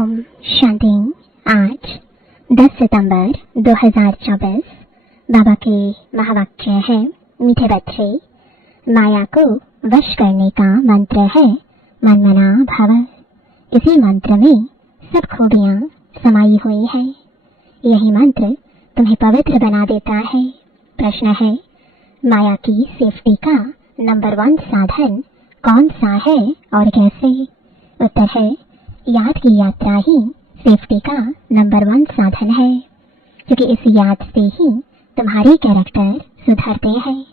ओम शांति। आज 10 सितंबर 2024 बाबा के महावाक्य है, मीठे बच्चे, माया को वश करने का मंत्र है मन मना भव। इसी मंत्र में सब खूबियां समाई हुई है। यही मंत्र तुम्हें पवित्र बना देता है। प्रश्न है, माया की सेफ्टी का नंबर 1 साधन कौन सा है और कैसे? उत्तर है, याद की यात्रा ही सेफ्टी का नंबर 1 साधन है, क्योंकि इस याद से ही तुम्हारे कैरेक्टर सुधरते हैं।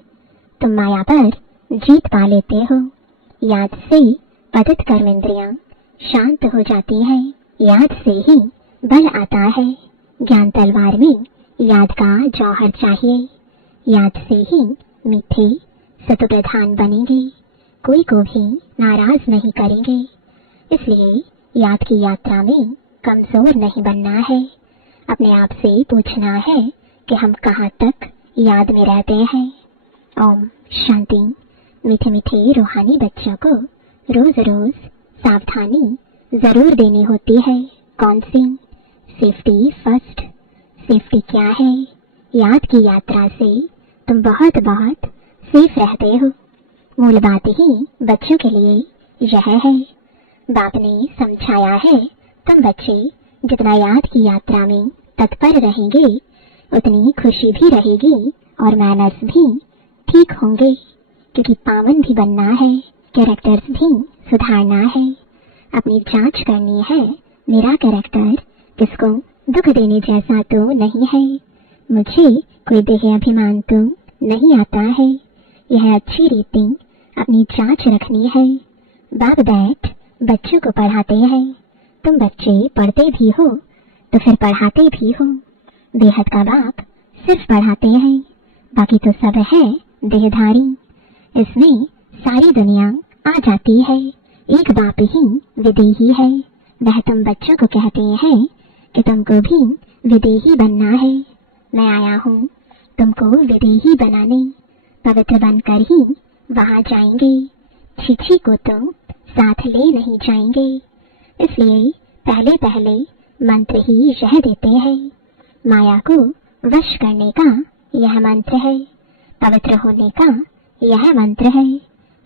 तुम माया पर जीत पा लेते हो। याद से पतित कर्मेंद्रियां शांत हो जाती है। याद से ही बल आता है। ज्ञान तलवार में याद का जौहर चाहिए। याद से ही मीठे सतप्रधान बनेंगे, कोई को भी नाराज नहीं करेंगे। इसलिए याद की यात्रा में कमजोर नहीं बनना है। अपने आप से पूछना है कि हम कहाँ तक याद में रहते हैं। ओम शांति। मीठे मीठे रूहानी बच्चों को रोज रोज सावधानी जरूर देनी होती है। कौन सी? Safety first. सेफ्टी क्या है? याद की यात्रा से तुम बहुत बहुत सेफ रहते हो। मूल बात ही बच्चों के लिए यह है। बाप ने समझाया है, तुम बच्चे जितना याद की यात्रा में तत्पर रहेंगे उतनी खुशी भी रहेगी और मैनर्स भी ठीक होंगे, क्योंकि पावन भी बनना है, कैरेक्टर्स भी सुधारना है। अपनी जांच करनी है, मेरा कैरेक्टर किसको दुख देने जैसा तो नहीं है, मुझे कोई देह अभिमान तो नहीं आता है। यह अच्छी रीति अपनी जांच रखनी है। बाप बैठ बच्चों को पढ़ाते हैं। तुम बच्चे पढ़ते भी हो तो फिर पढ़ाते भी हो। बेहद का बाप सिर्फ पढ़ाते हैं, बाकी तो सब है देहधारी। इसमें सारी दुनिया आ जाती है। एक बाप ही विदेही है। वह तुम बच्चों को कहते हैं कि तुमको भी विदेही बनना है। मैं आया हूँ तुमको विदेही बनाने। पवित्र बनकर ही वहाँ जाएंगे। छीछी को तुम साथ ले नहीं जाएंगे। इसलिए पहले पहले मंत्र ही यह देते हैं। माया को वश करने का यह मंत्र है। पवित्र होने का यह मंत्र है।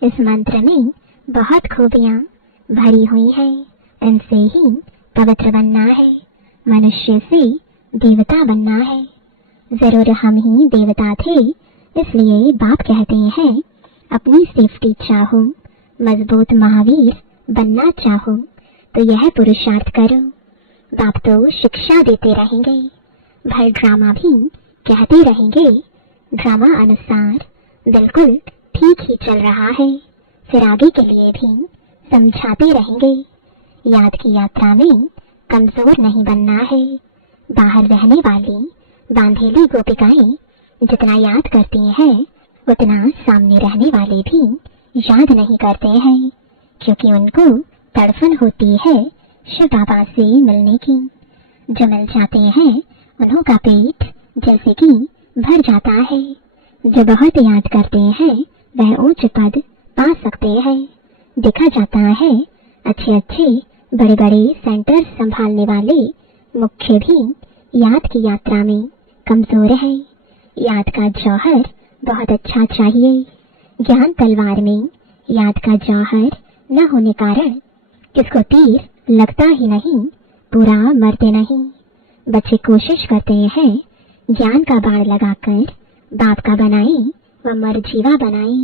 इस मंत्र में बहुत खूबियां भरी हुई है। इनसे ही पवित्र बनना है। मनुष्य से देवता बनना है। जरूर हम ही देवता थे, इसलिए बाप कहते हैं अपनी सेफ्टी चाहो, मजबूत महावीर बनना चाहो तो यह पुरुषार्थ करो। बाप तो शिक्षा देते रहेंगे, भर ड्रामा भी कहते रहेंगे। ड्रामा अनुसार बिल्कुल ठीक ही चल रहा है, फिर आगे के लिए भी समझाते रहेंगे। याद की यात्रा में कमजोर नहीं बनना है। बाहर रहने वाली बांधेली गोपिकाएं जितना याद करती हैं उतना सामने रहने वाले भी याद नहीं करते हैं, क्योंकि उनको तड़फन होती है शिव बाबा से मिलने की। जो मिल जाते हैं उन्हों का पेट जैसे कि भर जाता है। जो बहुत याद करते हैं वह उच्च पद पा सकते हैं। देखा जाता है अच्छे अच्छे बड़े बड़े सेंटर संभालने वाले मुख्य भी याद की यात्रा में कमजोर है। याद का जौहर बहुत अच्छा चाहिए। ज्ञान तलवार में याद का जौहर न होने कारण किसको तीर लगता ही नहीं, पूरा मरते नहीं। बच्चे कोशिश करते हैं ज्ञान का बाण लगाकर बाप का बनाए व मरजीवा बनाए,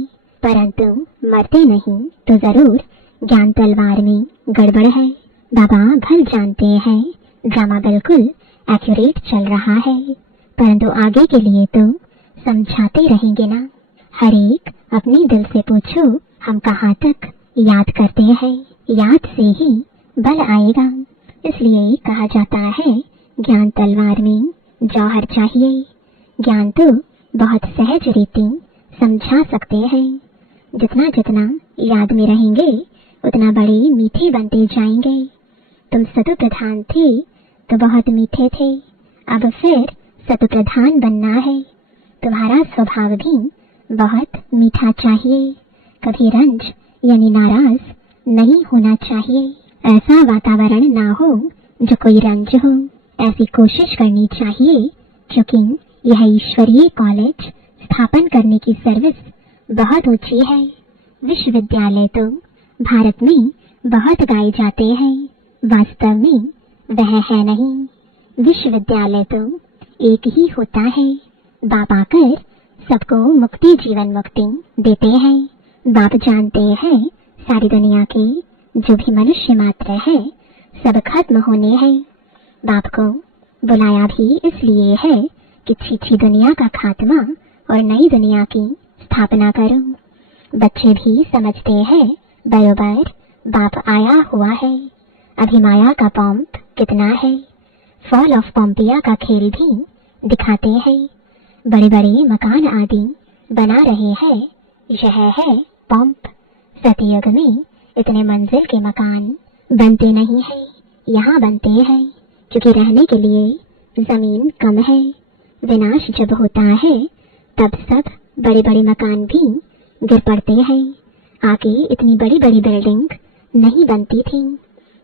परंतु मरते नहीं तो जरूर ज्ञान तलवार में गड़बड़ है। बाबा भल जानते हैं ड्रामा बिल्कुल एक्यूरेट चल रहा है, परंतु आगे के लिए तो समझाते रहेंगे ना। हर एक अपने दिल से पूछो, हम कहाँ तक याद करते हैं। याद से ही बल आएगा। इसलिए कहा जाता है ज्ञान तलवार में जौहर चाहिए। ज्ञान तो बहुत सहज रीति समझा सकते हैं। जितना जितना याद में रहेंगे उतना बड़े मीठे बनते जाएंगे। तुम सतप्रधान थे तो बहुत मीठे थे, अब फिर सतप्रधान बनना है। तुम्हारा स्वभाव भी बहुत मीठा चाहिए। कभी रंज यानी नाराज नहीं होना चाहिए। ऐसा वातावरण ना हो जो कोई रंज हो, ऐसी कोशिश करनी चाहिए, क्योंकि यह ईश्वरीय कॉलेज स्थापन करने की सर्विस बहुत ऊंची है। विश्वविद्यालय तो भारत में बहुत गाए जाते हैं, वास्तव में वह है नहीं। विश्वविद्यालय तो एक ही होता है। बाप आकर सबको मुक्ति, जीवन मुक्ति देते हैं। बाप जानते हैं सारी दुनिया के जो भी मनुष्य मात्र है सब खत्म होने हैं। बाप को बुलाया भी इसलिए है कि छीछी दुनिया का खात्मा और नई दुनिया की स्थापना करो। बच्चे भी समझते हैं बरोबर बाप आया हुआ है। अभिमाया का पंप कितना है, फॉल ऑफ पॉम्पिया का खेल भी दिखाते हैं। बड़े बड़े मकान आदि बना रहे हैं, यह है पंप। सतयुग में इतने मंजिल के मकान बनते नहीं हैं, यहाँ बनते हैं क्योंकि रहने के लिए जमीन कम है। विनाश जब होता है तब सब बड़े बड़े मकान भी गिर पड़ते हैं। आगे इतनी बड़ी बड़ी बिल्डिंग नहीं बनती थी।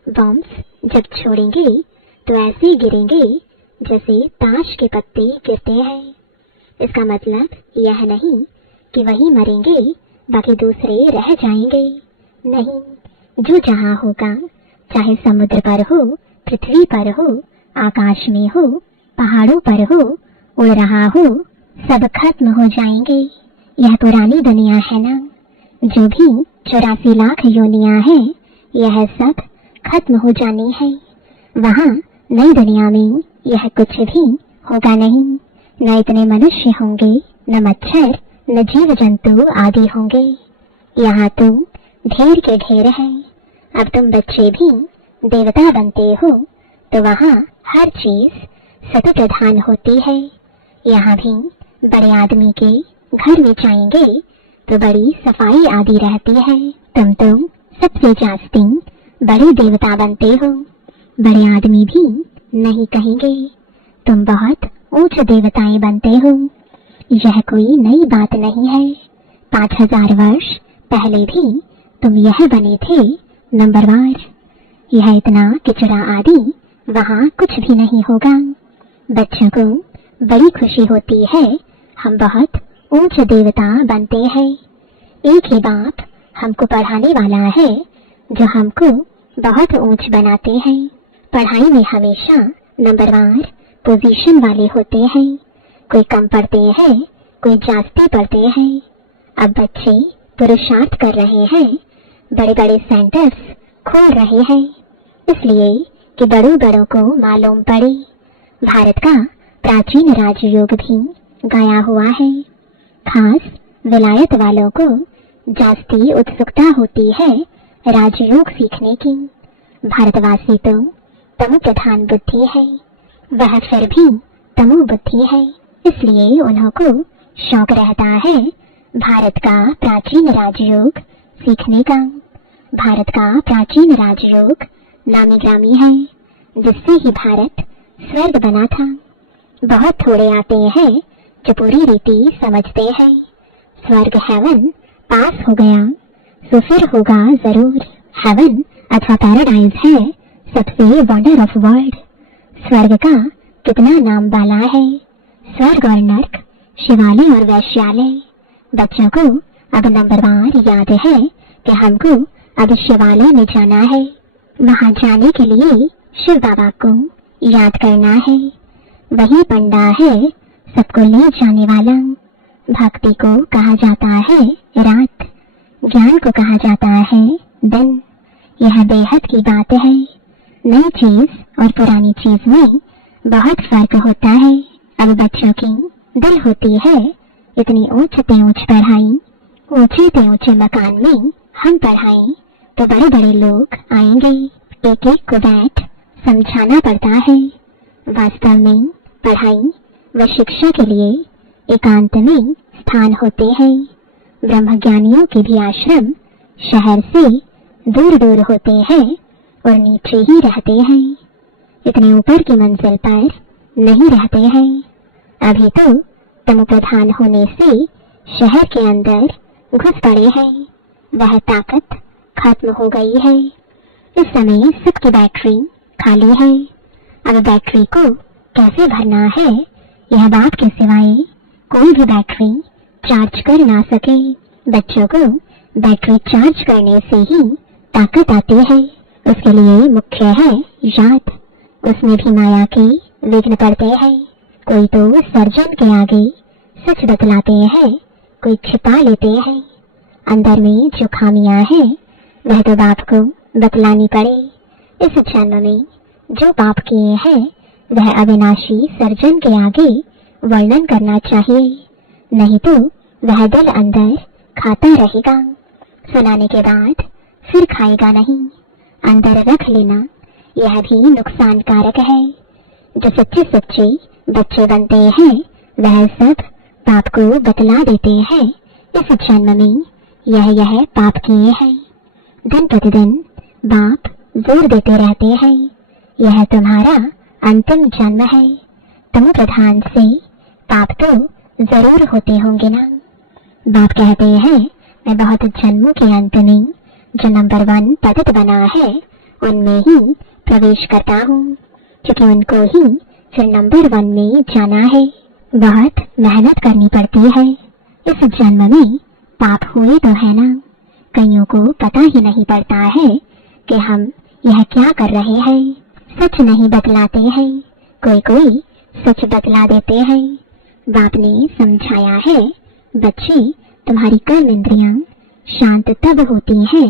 बॉम्ब्स जब छोड़ेंगे तो ऐसे गिरेंगे जैसे ताश के पत्ते गिरते हैं। इसका मतलब यह नहीं कि वही मरेंगे बाकी दूसरे रह जाएंगे, नहीं। जो जहाँ होगा, चाहे समुद्र पर हो, पृथ्वी पर हो, आकाश में हो, पहाड़ों पर हो, उड़ रहा हो, सब खत्म हो जाएंगे। यह पुरानी दुनिया है ना, जो भी 84 लाख योनियां हैं, यह सब खत्म हो जानी है। वहाँ नई दुनिया में यह कुछ भी होगा नहीं। न इतने मनुष्य होंगे, न मच्छर, न जीव जंतु आदि होंगे। यहाँ तुम ढेर के ढेर है। अब तुम बच्चे भी देवता बनते हो तो वहाँ हर चीज सत प्रधान होती है। यहाँ भी बड़े आदमी के घर में जाएंगे तो बड़ी सफाई आदि रहती है। तुम सबसे जास्ती बड़े देवता बनते हो। बड़े आदमी भी नहीं कहेंगे, तुम बहुत ऊंच देवताएं बनते हो। यह कोई नई बात नहीं है। 5000 वर्ष पहले भी तुम यह बने थे नंबरवार। यह इतना किचड़ा आदि वहाँ कुछ भी नहीं होगा। बच्चों को बड़ी खुशी होती है, हम बहुत ऊंच देवता बनते हैं। एक ही बाप हमको पढ़ाने वाला है जो हमको बहुत ऊंच बनाते हैं। पढ़ाई में हमेशा नंबरवार पोजीशन वाले होते हैं। कोई कम पढ़ते हैं, कोई जास्ती पढ़ते हैं। अब बच्चे पुरुषार्थ कर रहे हैं, बड़े बड़े सेंटर्स खोल रहे हैं, इसलिए कि बड़ों बड़ों को मालूम पड़े। भारत का प्राचीन राजयोग भी गाया हुआ है। खास विलायत वालों को जास्ती उत्सुकता होती है राजयोग सीखने की। भारतवासी तो तमो प्रधान बुद्धि है, वह फिर भी तमो बुद्धि है, इसलिए उन्हों को शौक रहता है भारत का प्राचीन राजयोग सीखने का। भारत का प्राचीन राजयोग नामी ग्रामी है, जिससे ही भारत स्वर्ग बना था। बहुत थोड़े आते हैं जो पूरी रीति समझते हैं। स्वर्ग हेवन पास हो गया तो फिर होगा जरूर हेवन अथवा पैराडाइज है सबसे वंडर ऑफ वर्ल्ड। स्वर्ग का कितना नाम वाला है, स्वर्ग और नर्क, शिवालय और वैश्यालय। बच्चों को अब नंबरवार याद है कि हमको अब शिवालय में जाना है। वहाँ जाने के लिए शिव बाबा को याद करना है। वही पंडा है सबको ले जाने वाला। भक्ति को कहा जाता है रात, ज्ञान को कहा जाता है दिन। यह बेहद की बात है। नई चीज और पुरानी चीज में बहुत फर्क होता है। अब बच्चों की दिल होती है इतनी ऊंच ते ऊंच पढ़ाई, ऊंचे ते ऊंचे मकान में हम पढ़ाएं तो बड़े बड़े लोग आएंगे। एक एक को बैठ समझाना पड़ता है। वास्तव में पढ़ाई व शिक्षा के लिए एकांत में स्थान होते हैं। ब्रह्मज्ञानियों के भी आश्रम शहर से दूर दूर होते हैं और नीचे ही रहते हैं, इतने ऊपर की मंजिल पर नहीं रहते हैं। अभी तो तमो प्रधान होने से शहर के अंदर घुस पड़े हैं, वह ताकत खत्म हो गई है। इस समय सबकी बैटरी खाली है। अब बैटरी को कैसे भरना है, यह बाप के सिवाय कोई भी बैटरी चार्ज कर ना सके। बच्चों को बैटरी चार्ज करने से ही ताकत आती है। उसके लिए मुख्य है याद। उसमें भी माया के विघ्न पड़ते हैं। कोई तो सर्जन के आगे सच बतलाते हैं, कोई छिपा लेते हैं। अंदर में जो खामियां हैं वह तो बाप को बतलानी पड़े। इस जन्म में जो पाप किए हैं वह अविनाशी सर्जन के आगे वर्णन करना चाहिए, नहीं तो वह दिल अंदर खाता रहेगा। सुनाने के बाद फिर खाएगा नहीं। अंदर रख लेना यह भी नुकसानकारक है। जो सच्चे सच्चे बच्चे बनते हैं वह सब पाप को बतला देते हैं। इस जन्म में यह पाप किए हैं। दिन प्रतिदिन बाप जोर देते रहते हैं, यह तुम्हारा अंतिम जन्म है। तुम प्रधान से पाप तो जरूर होते होंगे ना। बाप कहते हैं मैं बहुत जन्मों के अंत में जो नंबर 1 पदक बना है उनमें ही प्रवेश करता हूँ, क्योंकि उनको ही फिर नंबर 1 में जाना है। बहुत मेहनत करनी पड़ती है। इस जन्म में पाप हुए तो है ना। कईयों को पता ही नहीं पड़ता है कि हम यह क्या कर रहे हैं। सच नहीं बतलाते हैं, कोई कोई सच बतला देते हैं। बाप ने समझाया है बच्चे तुम्हारी कर्म इंद्रियां शांत तब होती हैं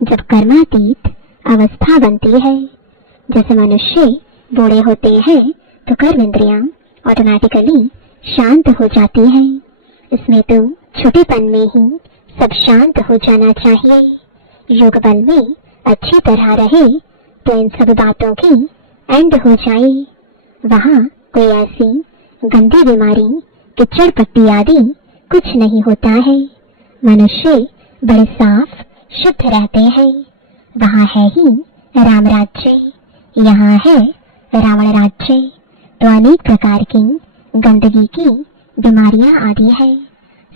जब कर्मातीत अवस्था बनती है। जैसे मनुष्य बूढ़े होते हैं तो कर्म इंद्रियां ऑटोमेटिकली शांत हो जाती हैं। इसमें तो छोटेपन में ही सब शांत हो जाना चाहिए। योग बल में अच्छी तरह रहे तो इन सब बातों की एंड हो जाए। वहाँ कोई ऐसी गंदी बीमारी कीचड़ पट्टी आदि कुछ नहीं होता है। मनुष्य बड़े साफ शुद्ध रहते हैं। वहाँ है ही राम राज्य, यहाँ है रावण राज्य। तो अनेक प्रकार की गंदगी की बीमारियां आदि है।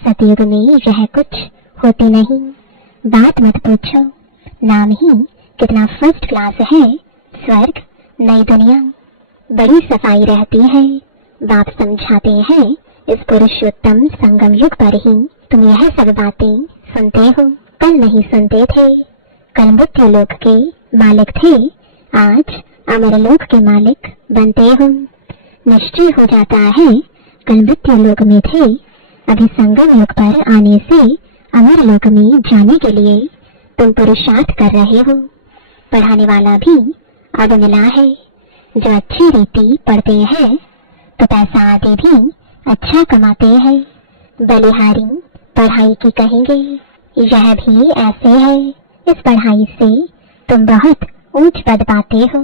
सतयुग में यह कुछ होती नहीं। बात मत पूछो, नाम ही कितना फर्स्ट क्लास है। स्वर्ग नई दुनिया, बड़ी सफाई रहती है। बाप समझाते हैं इस पुरुषोत्तम संगम युग पर ही तुम यह सब बातें सुनते हो। कल नहीं सुनते थे। कल मृत्यु लोक के मालिक थे, आज अमर लोक के मालिक बनते हो। निश्चय हो जाता है कल मृत्यु लोक में थे, अभी संगम युग पर आने से अमर लोक में जाने के लिए तुम पुरुषार्थ कर रहे हो। पढ़ाने वाला भी अब मिला है। जो अच्छी रीति पढ़ते हैं तो पैसा आदि भी अच्छा कमाते हैं। बलिहारी पढ़ाई की कहेंगे, यह भी ऐसे है। इस पढ़ाई से तुम बहुत ऊंच पद पाते हो।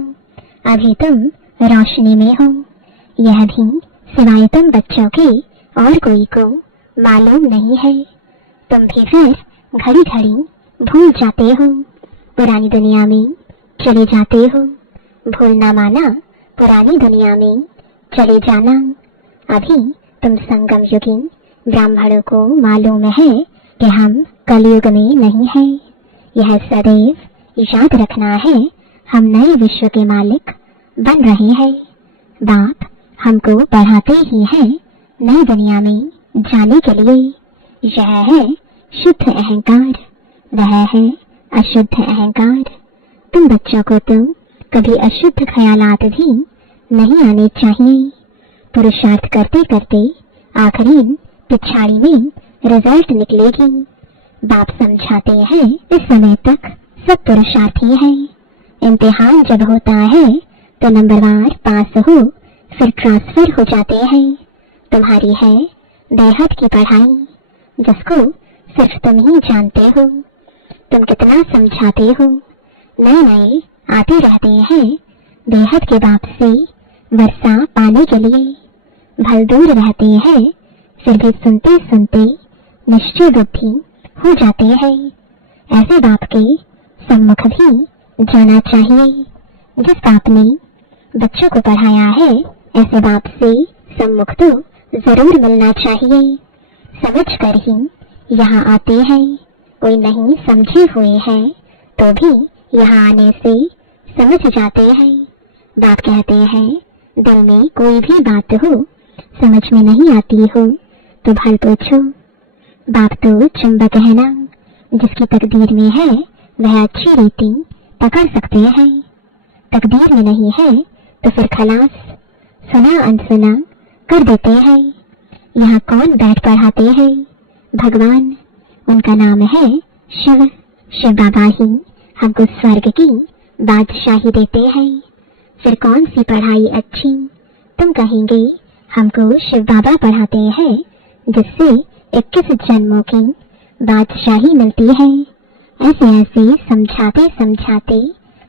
अभी तुम रोशनी में हो। यह भी सिवाय तुम बच्चों के और कोई को मालूम नहीं है। तुम भी फिर घड़ी घड़ी भूल जाते हो, पुरानी दुनिया में चले जाते हो। भूलना माना पुरानी दुनिया में चले जाना। अभी तुम संगम युगी ब्राह्मणों को मालूम है कि हम कलयुग में नहीं है। यह सदैव याद रखना है, हम नए विश्व के मालिक बन रहे हैं। बाप हमको पढ़ाते ही हैं नई दुनिया में जाने के लिए। यह है शुद्ध अहंकार, वह है अशुद्ध अहंकार। तुम बच्चों को तो कभी अशुद्ध ख्यालात भी नहीं आने चाहिए। पुरुषार्थ करते करते आखिरी पिछाड़ी में रिजल्ट निकलेगी। बाप समझाते हैं इस समय तक सब पुरुषार्थी हैं। इम्तिहान जब होता है तो नंबरवार पास हो फिर ट्रांसफर हो जाते हैं। तुम्हारी है बेहद की पढ़ाई, जिसको सिर्फ तुम ही जानते हो। तुम कितना समझाते हो, नए नए आते रहते हैं बेहद के बाप से वर्षा पाने के लिए। भल दूर रहते हैं फिर भी सुनते सुनते निश्चय बुद्धि हो जाते हैं। ऐसे बाप के सम्मुख भी जाना चाहिए। जिस बाप ने बच्चों को पढ़ाया है ऐसे बाप से सम्मुख तो जरूर मिलना चाहिए। समझ कर ही यहाँ आते हैं। कोई नहीं समझे हुए हैं तो भी यहाँ आने से समझ जाते हैं। बाप कहते हैं दिल में कोई भी बात हो, समझ में नहीं आती हो तो भल पूछो। बाप तो चुंबक है ना, जिसकी तकदीर में है वह अच्छी रीति पकड़ सकते हैं, तकदीर में नहीं है तो फिर खलास, सुना अनसुना कर देते हैं। यहाँ कौन बैठ पढ़ाते हैं? भगवान, उनका नाम है शिव। शिव बाबा ही हमको स्वर्ग की बादशाही देते हैं। फिर कौन सी पढ़ाई अच्छी? तुम कहेंगे हमको शिव बाबा पढ़ाते हैं, जिससे 21 जन्मों की बादशाही मिलती है। ऐसे ऐसे समझाते समझाते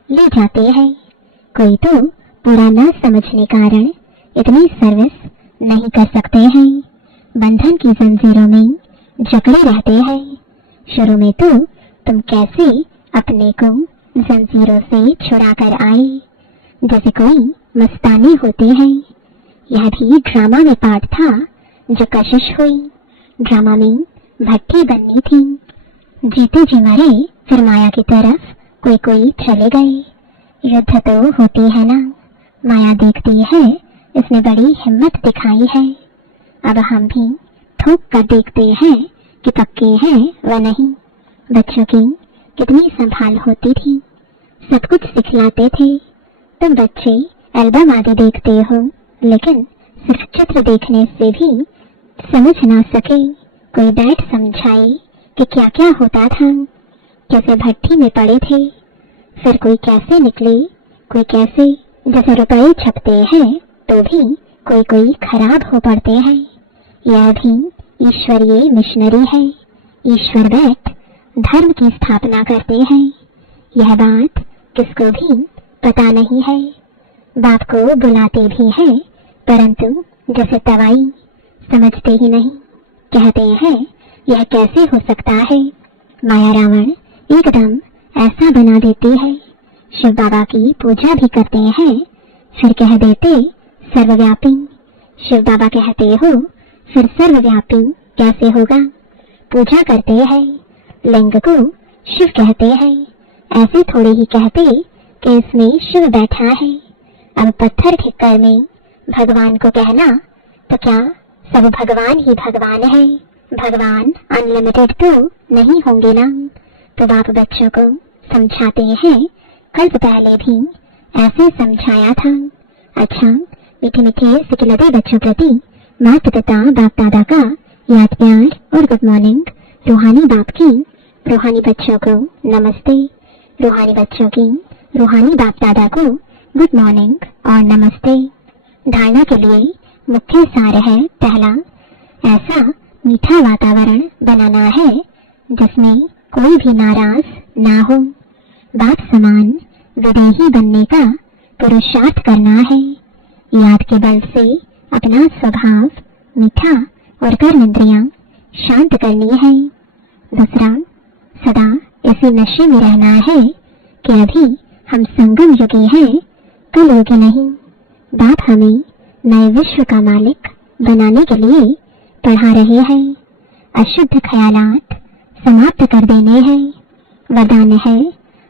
ले जाते हैं। कोई तो पूरा न समझने कारण इतनी सर्विस नहीं कर सकते हैं, बंधन की जंजीरों में जकड़े रहते हैं। शुरू में तो तुम कैसे अपने को जंजीरों से छुड़ा कर आए, जैसे कोई मस्तानी होते हैं। यह भी ड्रामा में पार्ट था जो कशिश हुई। ड्रामा में भट्टी बननी थी, जीते जी मरे फिर माया की तरफ कोई कोई चले गए। युद्ध तो होती है ना, माया देखती है इसने बड़ी हिम्मत दिखाई है। अब हम भी ठोक कर देखते हैं कि पक्के हैं व नहीं। बच्चों की कितनी संभाल होती थी, सब कुछ सिखलाते थे। तुम बच्चे एल्बम आदि देखते हो, लेकिन सिर्फ चित्र देखने से भी समझ ना सके। कोई बैठ समझाए कि क्या क्या होता था, कैसे भट्टी में पड़े थे, फिर कोई कैसे निकले, कोई कैसे। जैसे रुपए छपते हैं तो भी कोई कोई खराब हो पड़ते हैं। यह भी ईश्वरीय मिशनरी है। ईश्वर बैठ धर्म की स्थापना करते हैं। यह बात किसको भी पता नहीं है। बाप को बुलाते भी हैं, परंतु जैसे दवाई समझते ही नहीं। कहते हैं यह कैसे हो सकता है। माया रावण एकदम ऐसा बना देती है। शिव बाबा की पूजा भी करते हैं, फिर कह देते सर्वव्यापी। शिव बाबा कहते हो, फिर सर्वव्यापी कैसे होगा? पूजा करते हैं, लिंग को शिव कहते हैं। ऐसे थोड़े ही कहते कि इसमें शिव बैठा है। अब पत्थर ठिक्कर में भगवान को कहना तो क्या सब भगवान ही भगवान है? भगवान अनलिमिटेड तो नहीं होंगे ना। तो बाप बच्चों को समझाते हैं, कल्प पहले भी ऐसे समझाया था। अच्छा, मीठे मीठे सिकिलते बच्चों प्रति माता पिता बाप दादा का याद प्यार और गुड मॉर्निंग। रूहानी बाप की रूहानी बच्चों को नमस्ते। रूहानी बच्चों की रूहानी बाप दादा को गुड मॉर्निंग और नमस्ते। धारणा के लिए मुख्य सार है, पहला, ऐसा मीठा वातावरण बनाना है जिसमें कोई भी नाराज ना हो। बाप समान विदेही बनने का पुरुषार्थ करना है। याद के बल से अपना स्वभाव मीठा और कर्म इंद्रियां शांत करनी है। दूसरा, सदा इसी नशे में रहना है कि अभी हम संगम युगी हैं, कल युगी नहीं। बाप हमें नए विश्व का मालिक बनाने के लिए पढ़ा रहे हैं। अशुद्ध ख्यालात समाप्त कर देने हैं। वरदान है,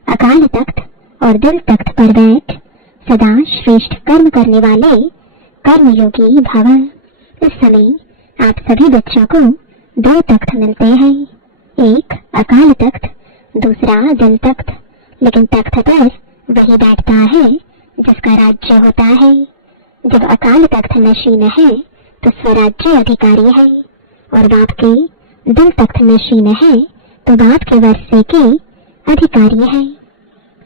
अकाल तख्त और दिल तख्त पर बैठ सदा श्रेष्ठ कर्म करने वाले कर्मयोगी भव। इस समय आप सभी बच्चों को 2 तख्त मिलते हैं, एक अकाल तख्त, दूसरा दिल तख्त। लेकिन तख्त पर वही बैठता है जिसका राज्य होता है। जब अकाल तख्त नशीन है तो स्वराज्य अधिकारी है, और बाप के दिल तख्त नशीन है तो बाप के वर्षे के अधिकारी है,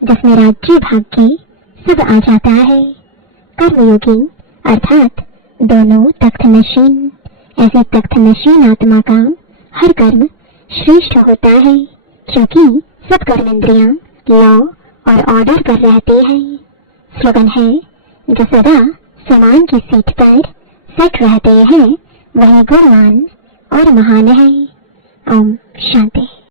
जिसमें राज्य भाग्य सब आ जाता है। कर्मयोगी अर्थात दोनों तख्त नशीन। ऐसे तख्त नशीन आत्मा का हर कर्म श्रेष्ठ होता है, क्योंकि सब कर्मेंद्रियां लॉ और ऑर्डर पर रहते हैं। स्लोगन है, जो सदा समान की सीट पर सेट रहते हैं वही गुणवान और महान है। ओम शांति।